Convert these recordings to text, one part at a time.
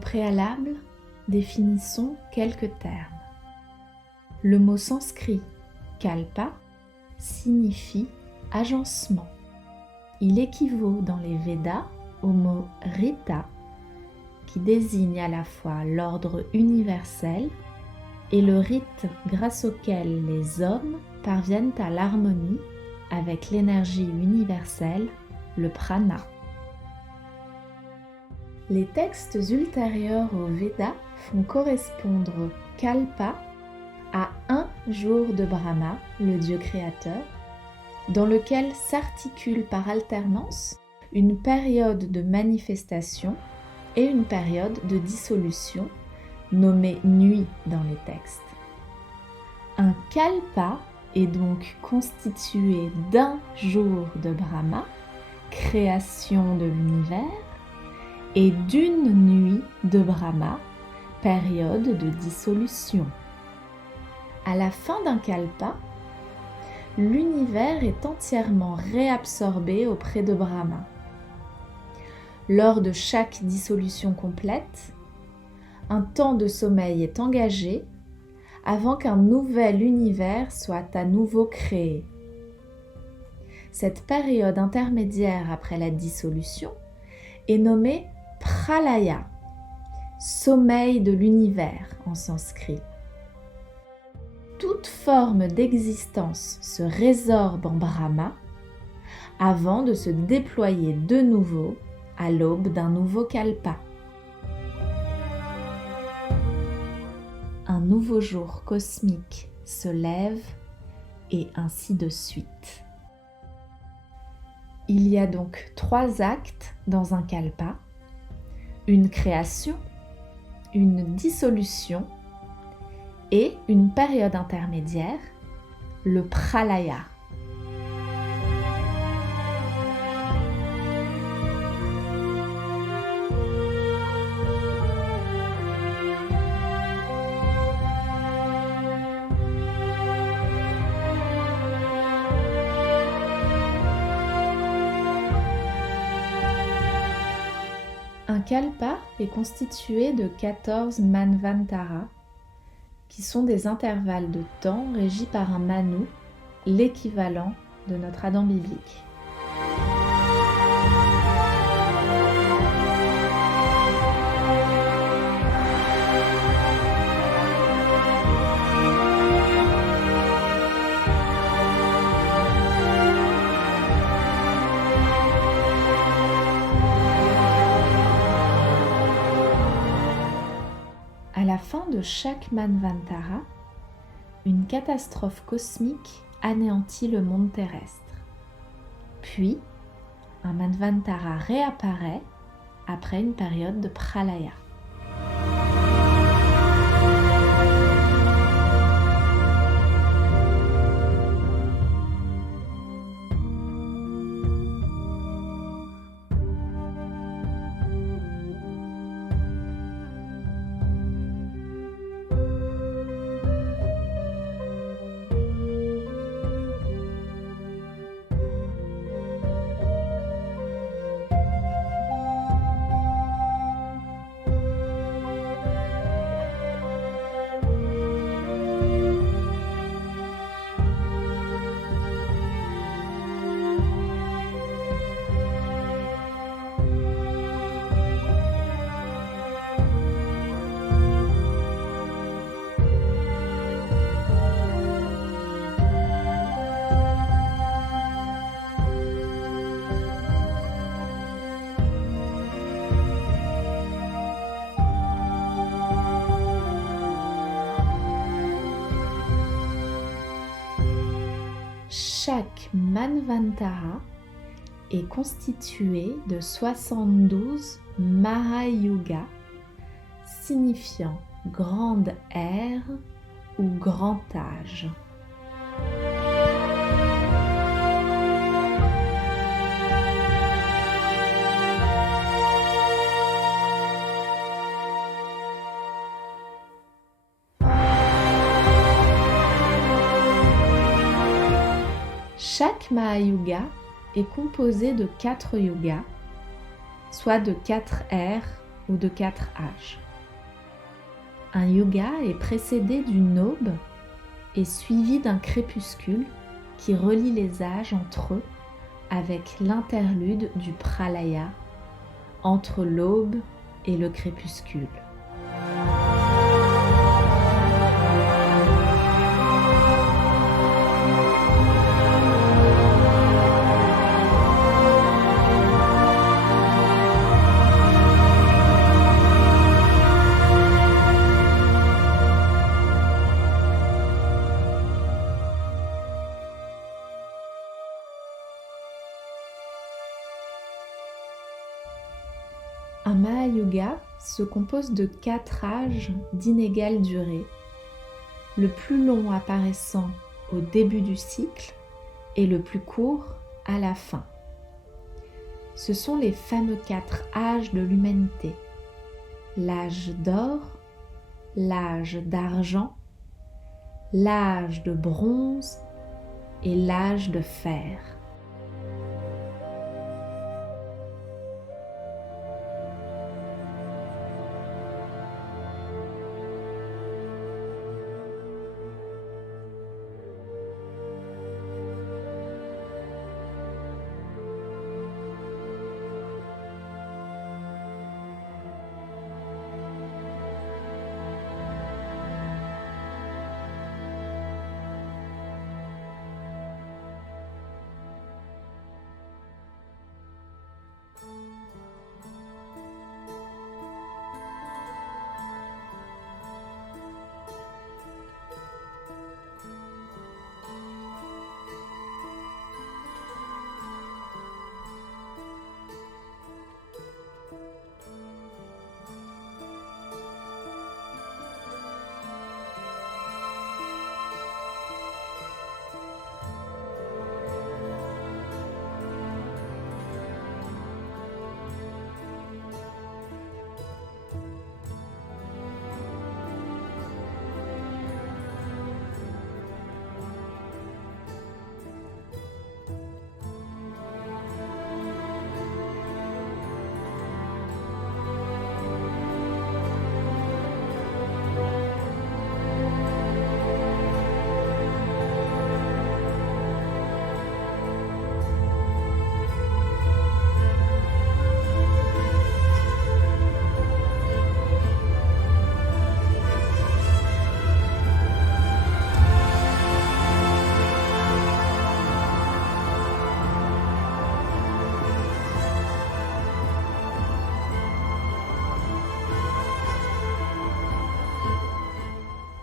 préalable, définissons quelques termes. Le mot sanskrit kalpa signifie agencement. Il équivaut dans les Védas au mot rita, qui désigne à la fois l'ordre universel et le rite grâce auquel les hommes parviennent à l'harmonie avec l'énergie universelle, le prana. Les textes ultérieurs aux Védas font correspondre kalpa à un jour de Brahma, le Dieu créateur, dans lequel s'articule par alternance une période de manifestation et une période de dissolution, nommée nuit dans les textes. Un kalpa est donc constitué d'un jour de Brahma, création de l'univers, et d'une nuit de Brahma, période de dissolution. À la fin d'un kalpa, l'univers est entièrement réabsorbé auprès de Brahma. Lors de chaque dissolution complète, un temps de sommeil est engagé avant qu'un nouvel univers soit à nouveau créé. Cette période intermédiaire après la dissolution est nommée pralaya, sommeil de l'univers en sanskrit. Toute forme d'existence se résorbe en Brahma avant de se déployer de nouveau à l'aube d'un nouveau kalpa. Un nouveau jour cosmique se lève et ainsi de suite. Il y a donc 3 actes dans un kalpa: une création, une dissolution et une période intermédiaire, le pralaya. Un kalpa est constitué de 14 manvantara, qui sont des intervalles de temps régis par un manu, l'équivalent de notre Adam biblique. À la fin de chaque manvantara, une catastrophe cosmique anéantit le monde terrestre. Puis, un manvantara réapparaît après une période de pralaya. Chaque manvantara est constitué de 72 Mahayugas, signifiant grande ère ou grand âge. Chaque Mahayuga est composé de 4 yugas, soit de 4 ères ou de 4 âges. Un yuga est précédé d'une aube et suivi d'un crépuscule qui relie les âges entre eux avec l'interlude du pralaya entre l'aube et le crépuscule. Un Mahayuga se compose de 4 âges d'inégale durée, le plus long apparaissant au début du cycle et le plus court à la fin. Ce sont les fameux 4 âges de l'humanité: l'âge d'or, l'âge d'argent, l'âge de bronze et l'âge de fer.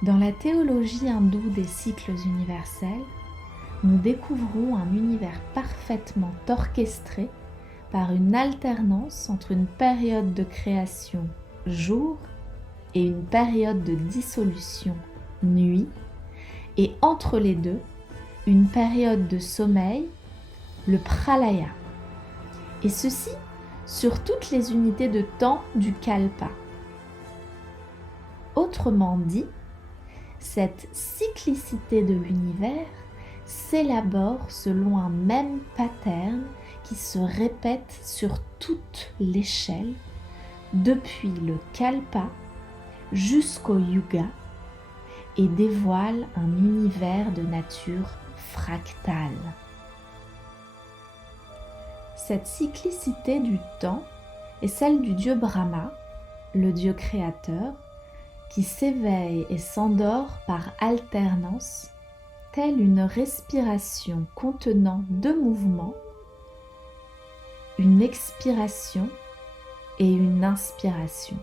Dans la théologie hindoue des cycles universels, nous découvrons un univers parfaitement orchestré par une alternance entre une période de création jour et une période de dissolution nuit, et entre les deux, une période de sommeil, le pralaya, et ceci sur toutes les unités de temps du kalpa. Autrement dit, cette cyclicité de l'univers s'élabore selon un même pattern qui se répète sur toute l'échelle, depuis le kalpa jusqu'au yuga, et dévoile un univers de nature fractale. Cette cyclicité du temps est celle du dieu Brahma, le dieu créateur, qui s'éveille et s'endort par alternance, telle une respiration contenant 2 mouvements, une expiration et une inspiration.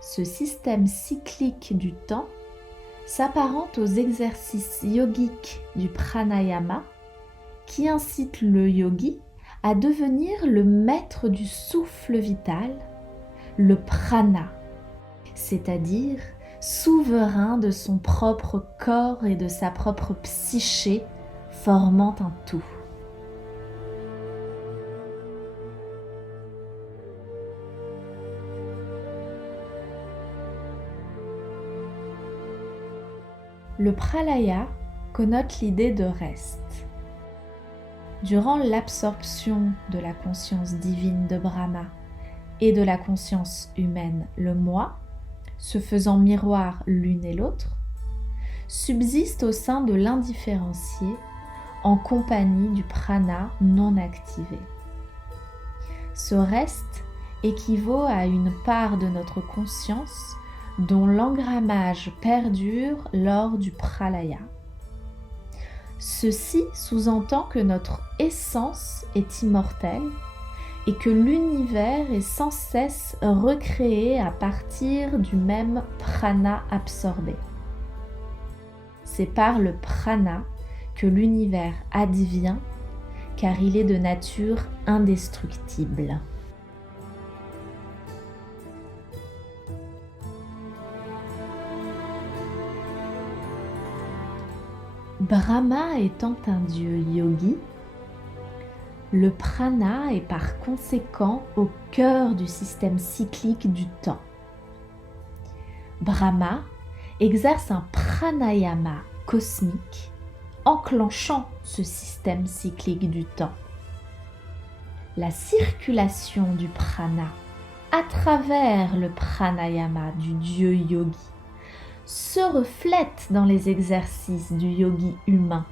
Ce système cyclique du temps s'apparente aux exercices yogiques du pranayama qui incitent le yogi à devenir le maître du souffle vital, le prana, c'est-à-dire souverain de son propre corps et de sa propre psyché, formant un tout. Le pralaya connote l'idée de reste. Durant l'absorption de la conscience divine de Brahma et de la conscience humaine, le moi, se faisant miroir l'une et l'autre, subsiste au sein de l'indifférencié en compagnie du prana non activé. Ce reste équivaut à une part de notre conscience dont l'engrammage perdure lors du pralaya. Ceci sous-entend que notre essence est immortelle et que l'univers est sans cesse recréé à partir du même prana absorbé. C'est par le prana que l'univers advient, car il est de nature indestructible. Brahma étant un dieu yogi, le prana est par conséquent au cœur du système cyclique du temps. Brahma exerce un pranayama cosmique enclenchant ce système cyclique du temps. La circulation du prana à travers le pranayama du dieu yogi se reflète dans les exercices du yogi humain.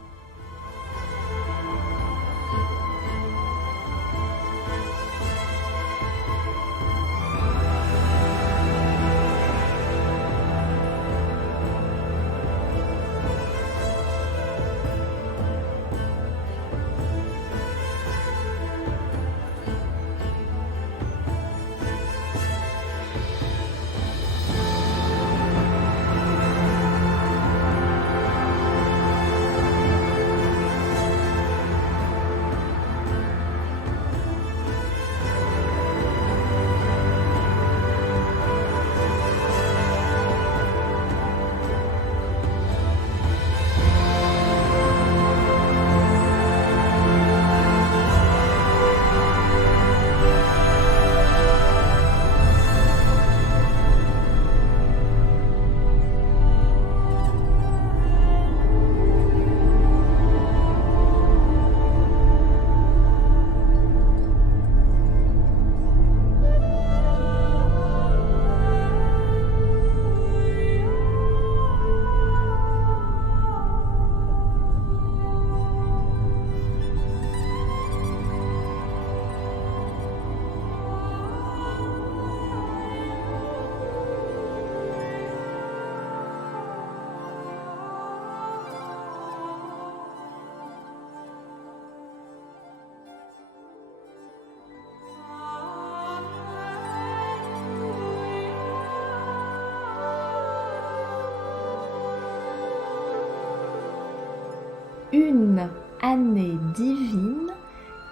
Une année divine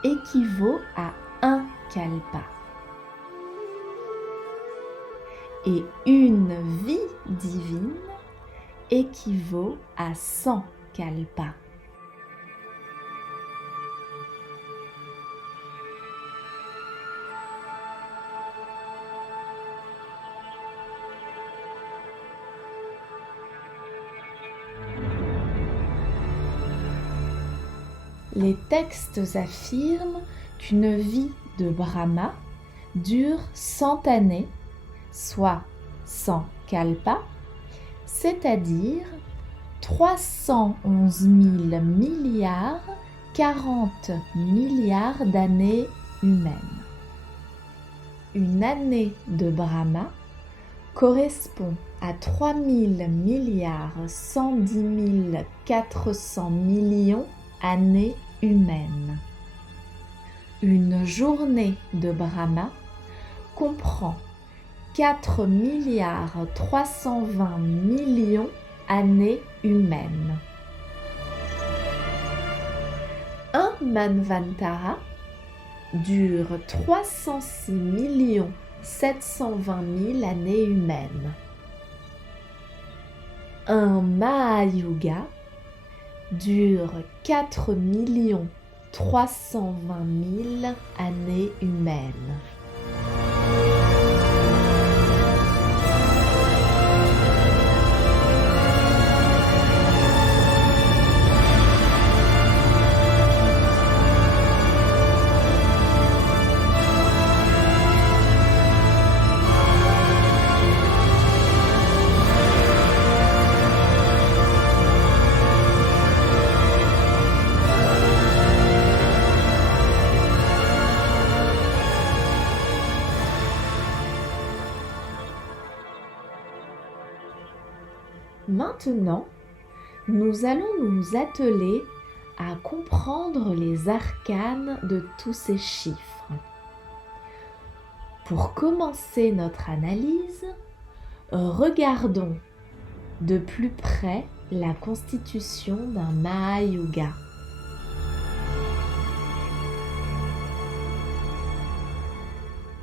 équivaut à un kalpa. Et une vie divine équivaut à 100 kalpas. Les textes affirment qu'une vie de Brahma dure 100 années, soit 100 kalpas, c'est-à-dire 311 000 milliards 40 milliards d'années humaines. Une année de Brahma correspond à 3 000 milliards 110 400 millions années humaines. Une journée de Brahma comprend 4 milliards 320 millions années humaines. Un Manvantara dure 306 720 000 années humaines. Un Mahayuga dure 4 320 000 années humaines. Maintenant, nous allons nous atteler à comprendre les arcanes de tous ces chiffres. Pour commencer notre analyse, regardons de plus près la constitution d'un Mahayuga.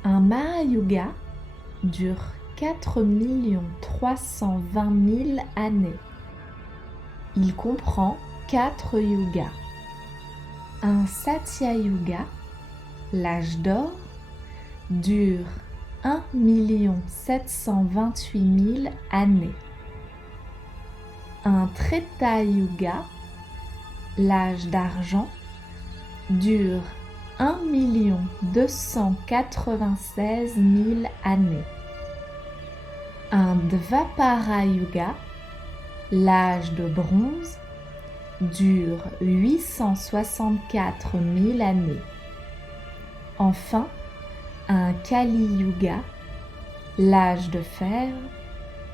Un Mahayuga dure 4 320 000 années. Il comprend 4 yugas. Un Satya Yuga, l'âge d'or, dure 1 728 000 années. Un Treta Yuga, l'âge d'argent, dure 1 296 000 années. Un Dvapara Yuga, l'âge de bronze, dure 864 000 années. Enfin, un Kali Yuga, l'âge de fer,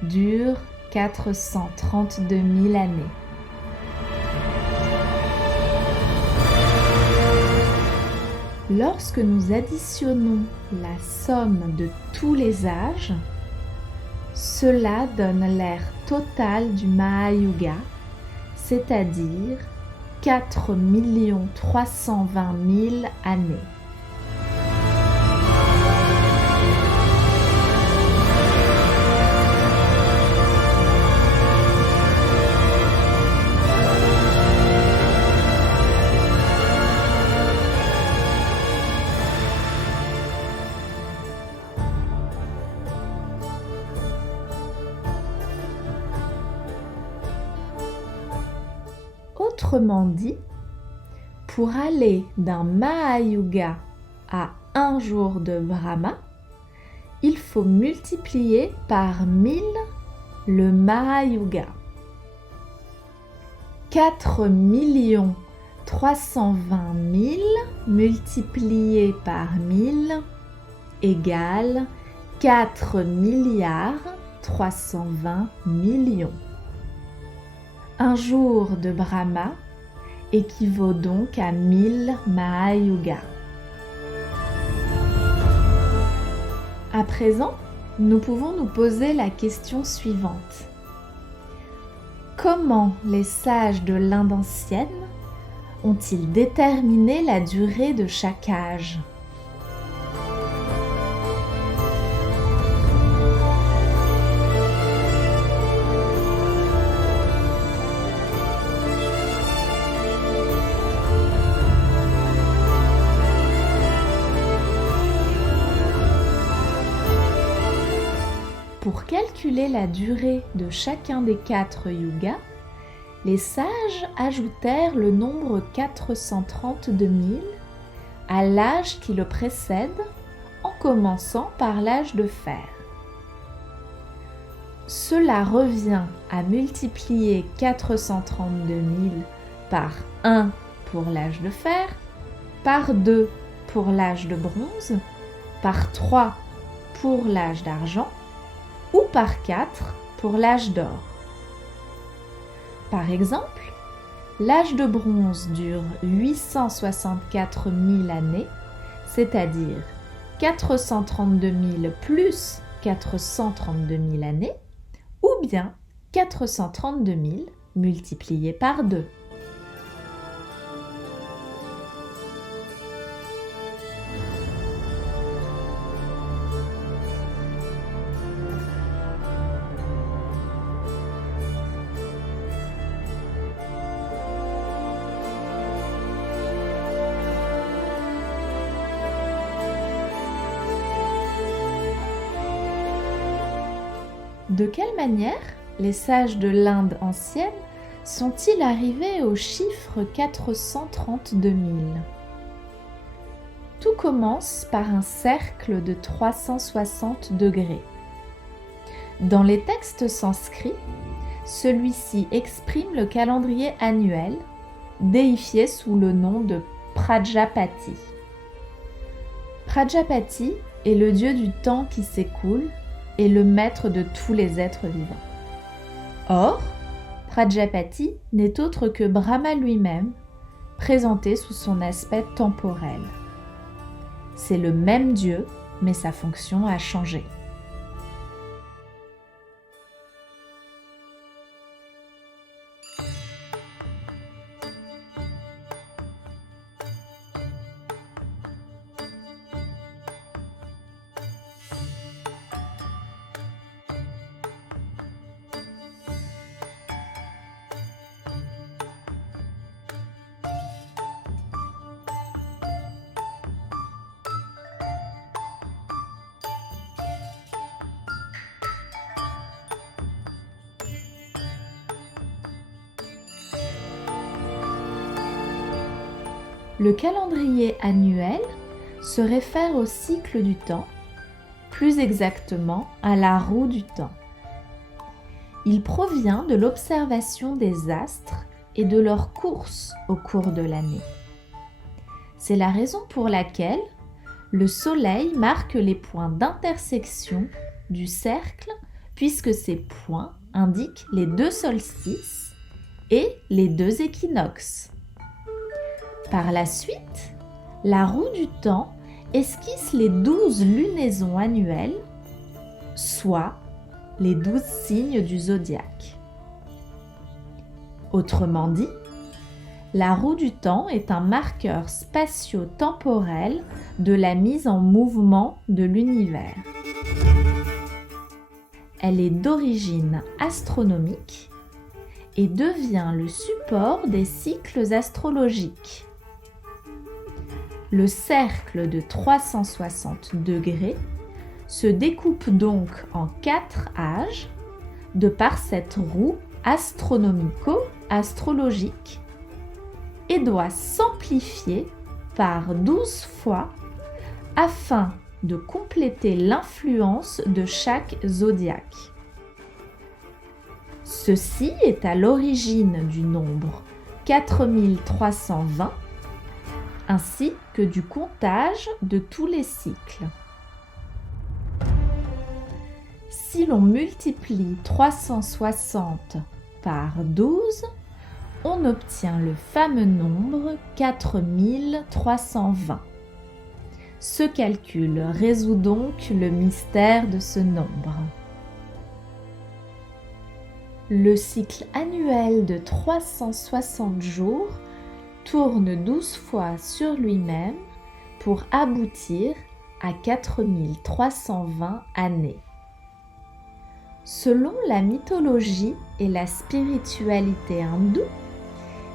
dure 432 000 années. Lorsque nous additionnons la somme de tous les âges, cela donne l'ère totale du Mahayuga, c'est-à-dire 4 320 000 années. Autrement dit, pour aller d'un Mahayuga à un jour de Brahma, il faut multiplier par 1000 le Mahayuga. 4 320 000 multiplié par 1000 égale 4 320 millions. Un jour de Brahma équivaut donc à 1000 Mahayugas. À présent, nous pouvons nous poser la question suivante. Comment les sages de l'Inde ancienne ont-ils déterminé la durée de chaque âge ? Pour calculer la durée de chacun des 4 yugas, les sages ajoutèrent le nombre 432 000 à l'âge qui le précède, en commençant par l'âge de fer. Cela revient à multiplier 432 000 par 1 pour l'âge de fer, par 2 pour l'âge de bronze, par 3 pour l'âge d'argent, ou par 4 pour l'âge d'or. Par exemple, l'âge de bronze dure 864 000 années, c'est-à-dire 432 000 plus 432 000 années, ou bien 432 000 multiplié par 2. De quelle manière les sages de l'Inde ancienne sont-ils arrivés au chiffre 432 000 ? Tout commence par un cercle de 360 degrés. Dans les textes sanscrits, celui-ci exprime le calendrier annuel, déifié sous le nom de Prajapati. Prajapati est le dieu du temps qui s'écoule et le maître de tous les êtres vivants. Or, Prajapati n'est autre que Brahma lui-même, présenté sous son aspect temporel. C'est le même Dieu, mais sa fonction a changé. Le calendrier annuel se réfère au cycle du temps, plus exactement à la roue du temps. Il provient de l'observation des astres et de leur course au cours de l'année. C'est la raison pour laquelle le Soleil marque les points d'intersection du cercle, puisque ces points indiquent les 2 solstices et les 2 équinoxes. Par la suite, la roue du temps esquisse les 12 lunaisons annuelles, soit les 12 signes du zodiaque. Autrement dit, la roue du temps est un marqueur spatio-temporel de la mise en mouvement de l'univers. Elle est d'origine astronomique et devient le support des cycles astrologiques. Le cercle de 360 degrés se découpe donc en 4 âges de par cette roue astronomico-astrologique et doit s'amplifier par 12 fois afin de compléter l'influence de chaque zodiaque. Ceci est à l'origine du nombre 4320 ainsi que du comptage de tous les cycles. Si l'on multiplie 360 par 12, on obtient le fameux nombre 4320. Ce calcul résout donc le mystère de ce nombre. Le cycle annuel de 360 jours tourne 12 fois sur lui-même pour aboutir à 4320 années. Selon la mythologie et la spiritualité hindoue,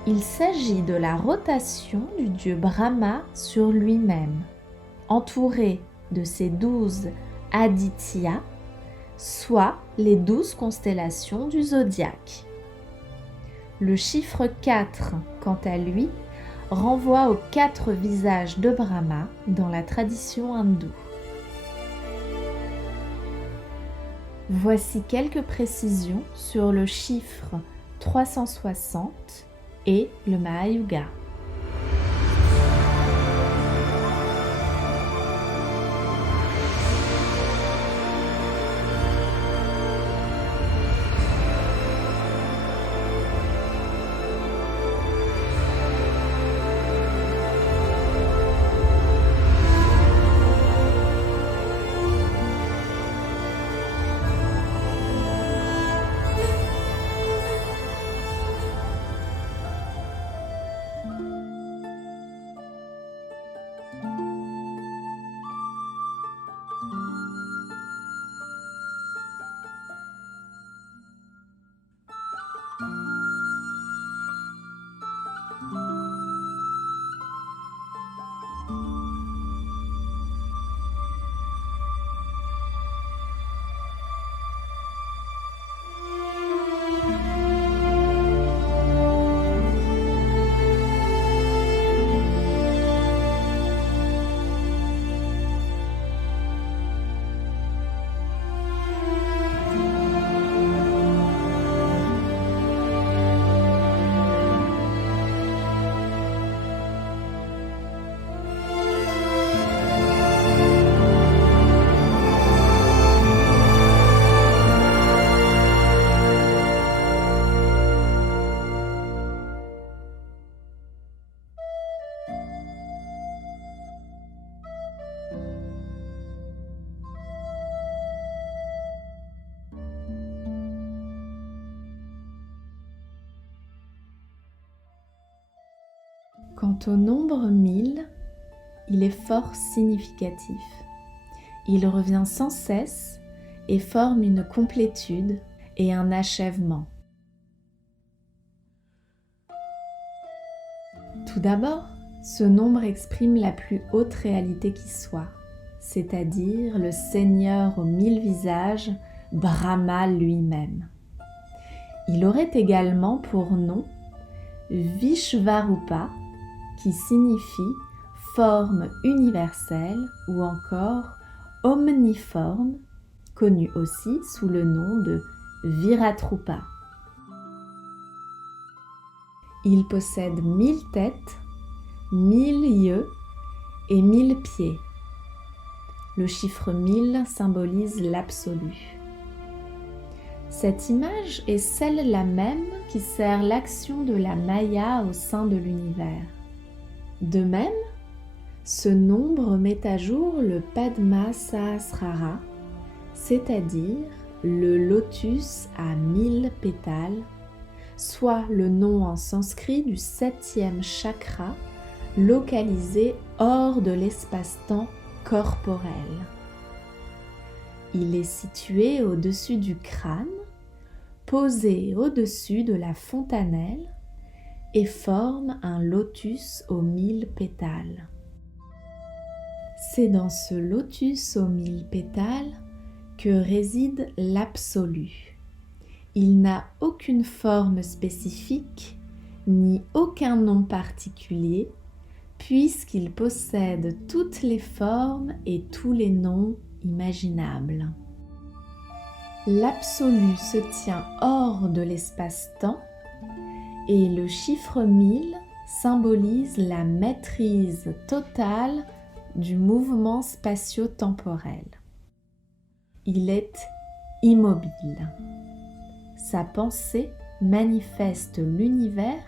il s'agit de la rotation du dieu Brahma sur lui-même, entouré de ses 12 Adityas, soit les 12 constellations du zodiaque. Le chiffre 4, quant à lui, renvoie aux 4 visages de Brahma dans la tradition hindoue. Voici quelques précisions sur le chiffre 360 et le Mahayuga. Quant au nombre 1000, il est fort significatif. Il revient sans cesse et forme une complétude et un achèvement. Tout d'abord, ce nombre exprime la plus haute réalité qui soit, c'est-à-dire le Seigneur aux 1000 visages, Brahma lui-même. Il aurait également pour nom Vishvarupa, qui signifie forme universelle ou encore omniforme, connu aussi sous le nom de Viratrupa. Il possède 1000 têtes, 1000 yeux et 1000 pieds. Le chiffre 1000 symbolise l'absolu. Cette image est celle-là même qui sert l'action de la Maya au sein de l'univers. De même, ce nombre met à jour le Padma Sahasrara, c'est-à-dire le lotus à 1000 pétales, soit le nom en sanskrit du 7e chakra, localisé hors de l'espace-temps corporel. Il est situé au-dessus du crâne, posé au-dessus de la fontanelle et forme un lotus aux 1000 pétales. C'est dans ce lotus aux 1000 pétales que réside l'absolu. Il n'a aucune forme spécifique, ni aucun nom particulier, puisqu'il possède toutes les formes et tous les noms imaginables. L'absolu se tient hors de l'espace-temps et le chiffre 1000 symbolise la maîtrise totale du mouvement spatio-temporel. Il est immobile. Sa pensée manifeste l'univers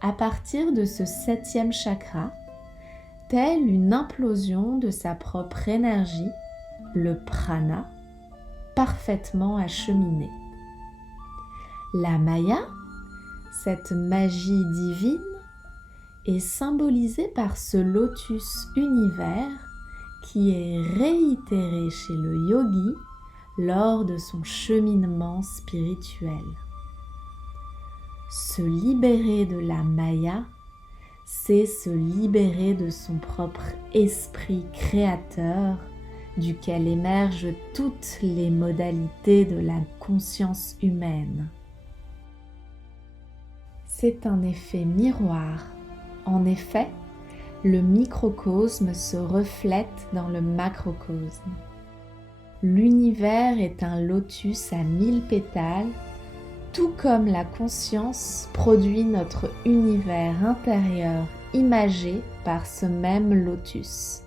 à partir de ce 7e chakra, telle une implosion de sa propre énergie, le prana, parfaitement acheminé. La Maya, cette magie divine, est symbolisée par ce lotus univers qui est réitéré chez le yogi lors de son cheminement spirituel. Se libérer de la Maya, c'est se libérer de son propre esprit créateur, duquel émergent toutes les modalités de la conscience humaine. C'est un effet miroir. En effet, le microcosme se reflète dans le macrocosme. L'univers est un lotus à 1000 pétales, tout comme la conscience produit notre univers intérieur imagé par ce même lotus.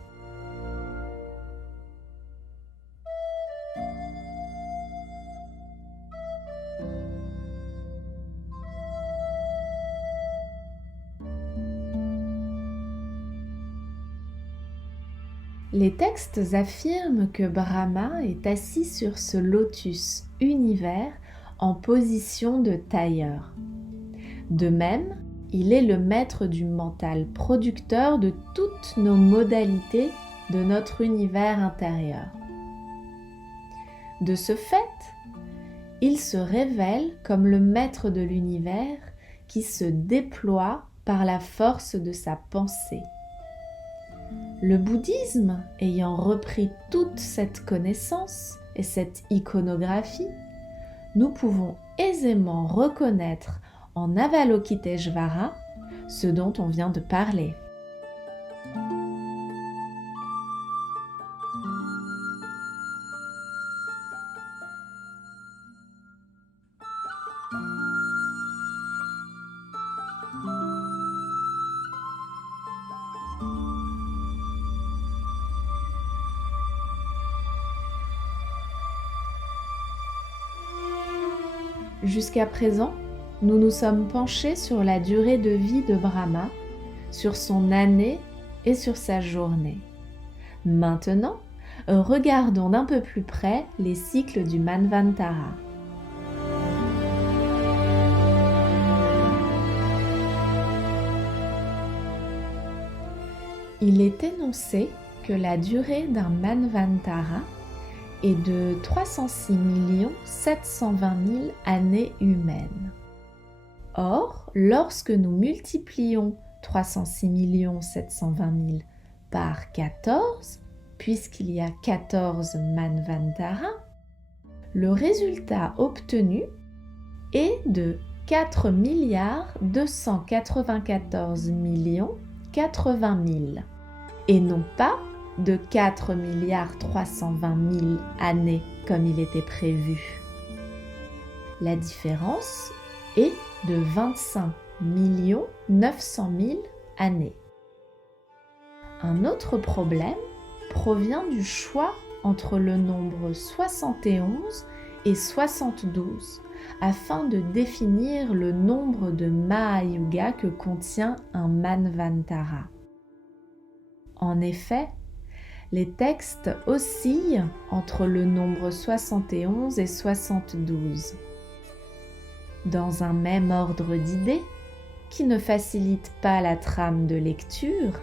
Les textes affirment que Brahma est assis sur ce lotus univers en position de tailleur. De même, il est le maître du mental producteur de toutes nos modalités de notre univers intérieur. De ce fait, il se révèle comme le maître de l'univers qui se déploie par la force de sa pensée. Le bouddhisme, ayant repris toute cette connaissance et cette iconographie, nous pouvons aisément reconnaître en Avalokiteshvara ce dont on vient de parler. Jusqu'à présent, nous nous sommes penchés sur la durée de vie de Brahma, sur son année et sur sa journée. Maintenant, regardons d'un peu plus près les cycles du Manvantara. il est énoncé que la durée d'un Manvantara est de 306 720 000 années humaines. Or, lorsque nous multiplions 306 720 000 par 14, puisqu'il y a 14 Manvantara, le résultat obtenu est de 4 294 080 000 et non pas de 4 320 000 années comme il était prévu. La différence est de 25 900 000 années. Un autre problème provient du choix entre le nombre 71 et 72 afin de définir le nombre de Mahayuga que contient un Manvantara. En effet, les textes oscillent entre le nombre 71 et 72. Dans un même ordre d'idées, qui ne facilite pas la trame de lecture,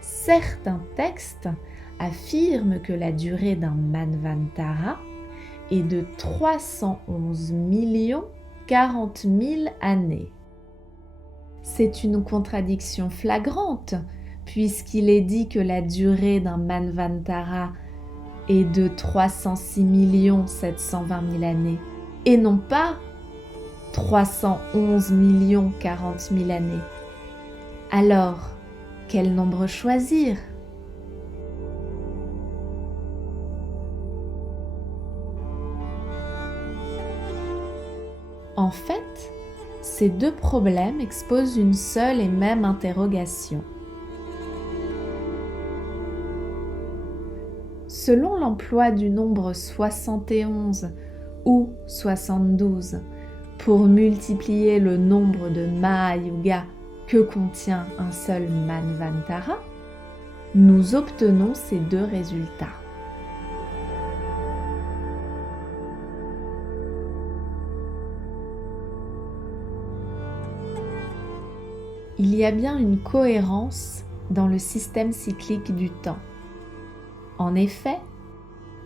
certains textes affirment que la durée d'un Manvantara est de 311 040 000 années. C'est une contradiction flagrante, puisqu'il est dit que la durée d'un Manvantara est de 306 720 000 années, et non pas 311 040 000 années. Alors, quel nombre choisir ? En fait, ces deux problèmes exposent une seule et même interrogation. Selon l'emploi du nombre 71 ou 72 pour multiplier le nombre de Mahayuga que contient un seul Manvantara, nous obtenons ces deux résultats. Il y a bien une cohérence dans le système cyclique du temps. En effet,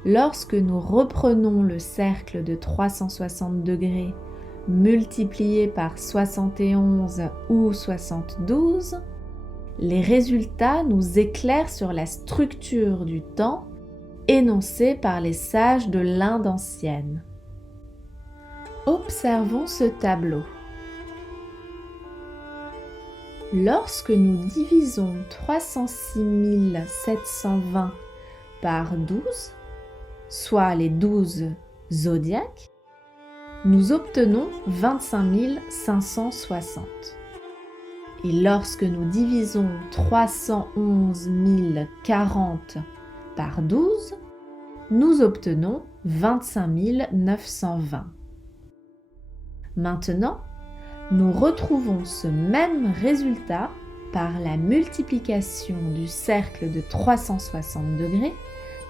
lorsque nous reprenons le cercle de 360 degrés multiplié par 71 ou 72, les résultats nous éclairent sur la structure du temps énoncée par les sages de l'Inde ancienne. Observons ce tableau. Lorsque nous divisons 306 720 par 12, soit les 12 zodiaques, nous obtenons 25 560. Et lorsque nous divisons 311 040 par 12, nous obtenons 25 920. Maintenant, nous retrouvons ce même résultat par la multiplication du cercle de 360 degrés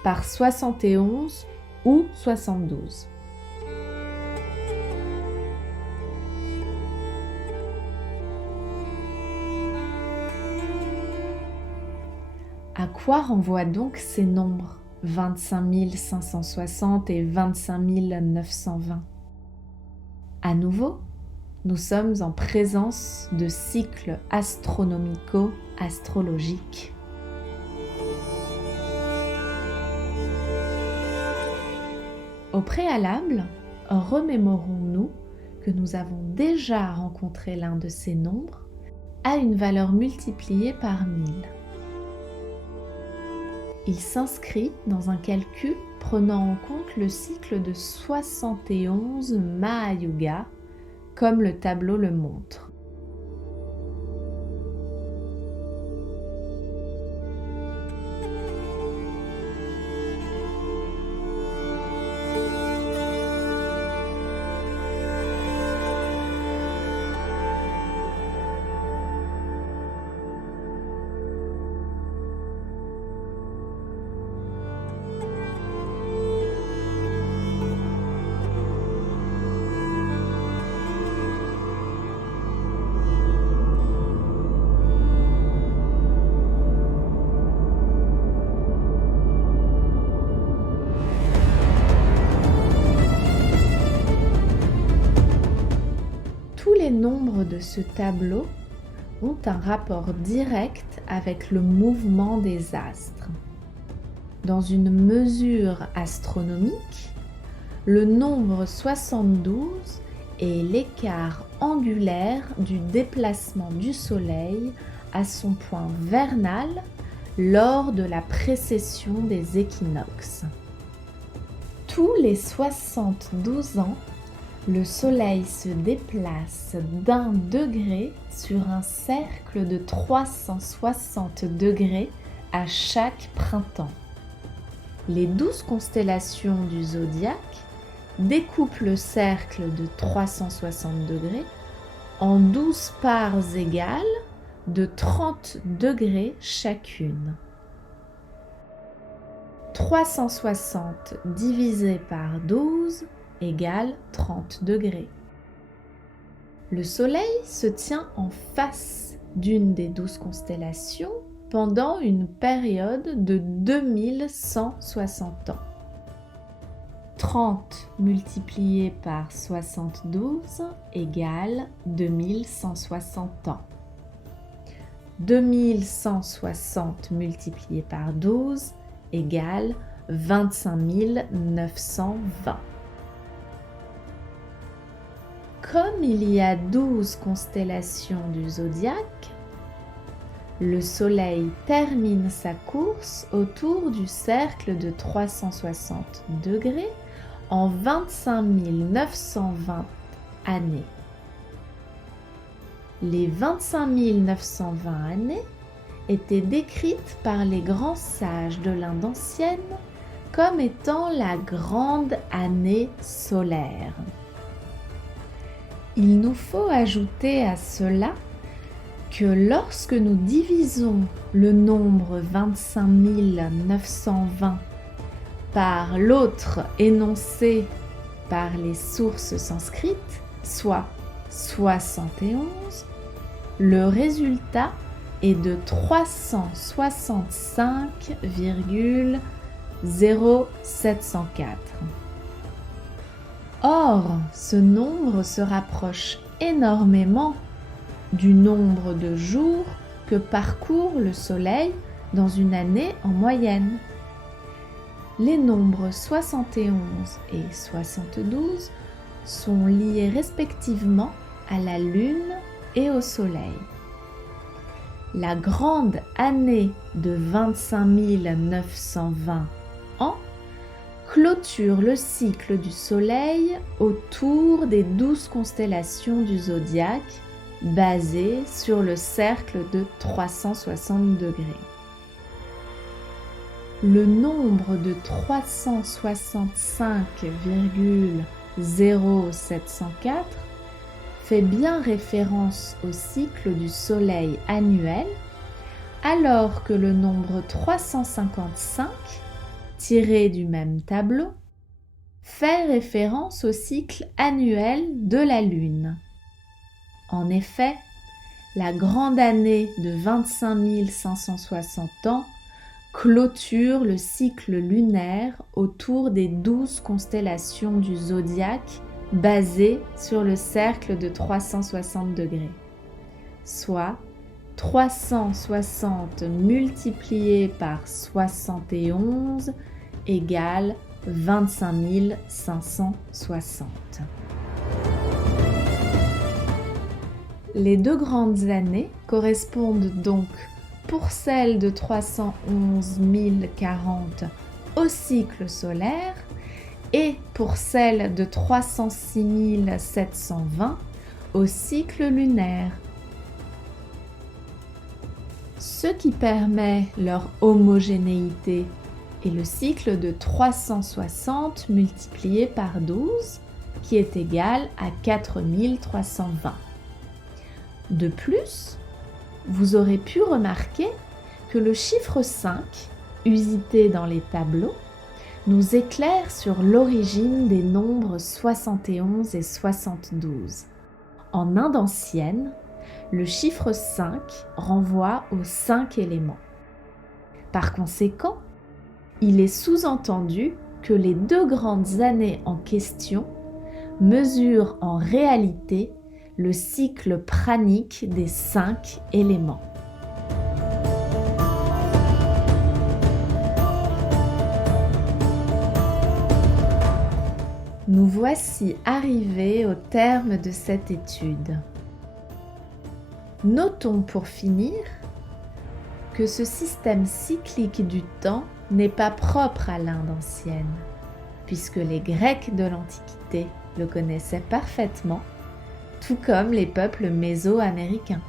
par 71 ou 72. À quoi renvoient donc ces nombres 25 560 et 25 920 ? À nouveau, nous sommes en présence de cycles astronomico-astrologiques. Au préalable, remémorons-nous que nous avons déjà rencontré l'un de ces nombres à une valeur multipliée par 1000. Il s'inscrit dans un calcul prenant en compte le cycle de 71 Mahayuga, comme le tableau le montre. les nombres de ce tableau ont un rapport direct avec le mouvement des astres. Dans une mesure astronomique, le nombre 72 est l'écart angulaire du déplacement du Soleil à son point vernal lors de la précession des équinoxes. Tous les 72 ans, le Soleil se déplace d'1 degré sur un cercle de 360 degrés à chaque printemps. Les 12 constellations du zodiaque découpent le cercle de 360 degrés en 12 parts égales de 30 degrés chacune. 360 divisé par 12 égale 30 degrés. Le Soleil se tient en face d'une des 12 constellations pendant une période de 2160 ans. 30 multiplié par 72 égale 2160 ans. 2160 multiplié par 12 égale 25 920. Comme il y a 12 constellations du zodiaque, le Soleil termine sa course autour du cercle de 360 degrés en 25 920 années. Les 25 920 années étaient décrites par les grands sages de l'Inde ancienne comme étant la grande année solaire. Il nous faut ajouter à cela que lorsque nous divisons le nombre 25 920 par l'autre énoncé par les sources sanskrites, soit 71, le résultat est de 365,0704. Or, ce nombre se rapproche énormément du nombre de jours que parcourt le Soleil dans une année en moyenne. Les nombres 71 et 72 sont liés respectivement à la Lune et au Soleil. La grande année de 25 920 ans clôture le cycle du Soleil autour des 12 constellations du zodiaque basées sur le cercle de 360 degrés. Le nombre de 365,0704 fait bien référence au cycle du Soleil annuel, alors que le nombre 355, tiré du même tableau, fait référence au cycle annuel de la Lune. En effet, la grande année de 25 560 ans clôture le cycle lunaire autour des 12 constellations du zodiaque basées sur le cercle de 360 degrés, soit 360 multiplié par 71 égale 25 560. Les deux grandes années correspondent donc pour celle de 311 040 au cycle solaire et pour celle de 306 720 au cycle lunaire, ce qui permet leur homogénéité est le cycle de 360 multiplié par 12 qui est égal à 4320. De plus, vous aurez pu remarquer que le chiffre 5, usité dans les tableaux, nous éclaire sur l'origine des nombres 71 et 72. En Inde ancienne, le chiffre 5 renvoie aux 5 éléments. Par conséquent, il est sous-entendu que les deux grandes années en question mesurent en réalité le cycle pranique des 5 éléments. Nous voici arrivés au terme de cette étude. Notons pour finir que ce système cyclique du temps n'est pas propre à l'Inde ancienne, puisque les Grecs de l'Antiquité le connaissaient parfaitement, tout comme les peuples mésoaméricains.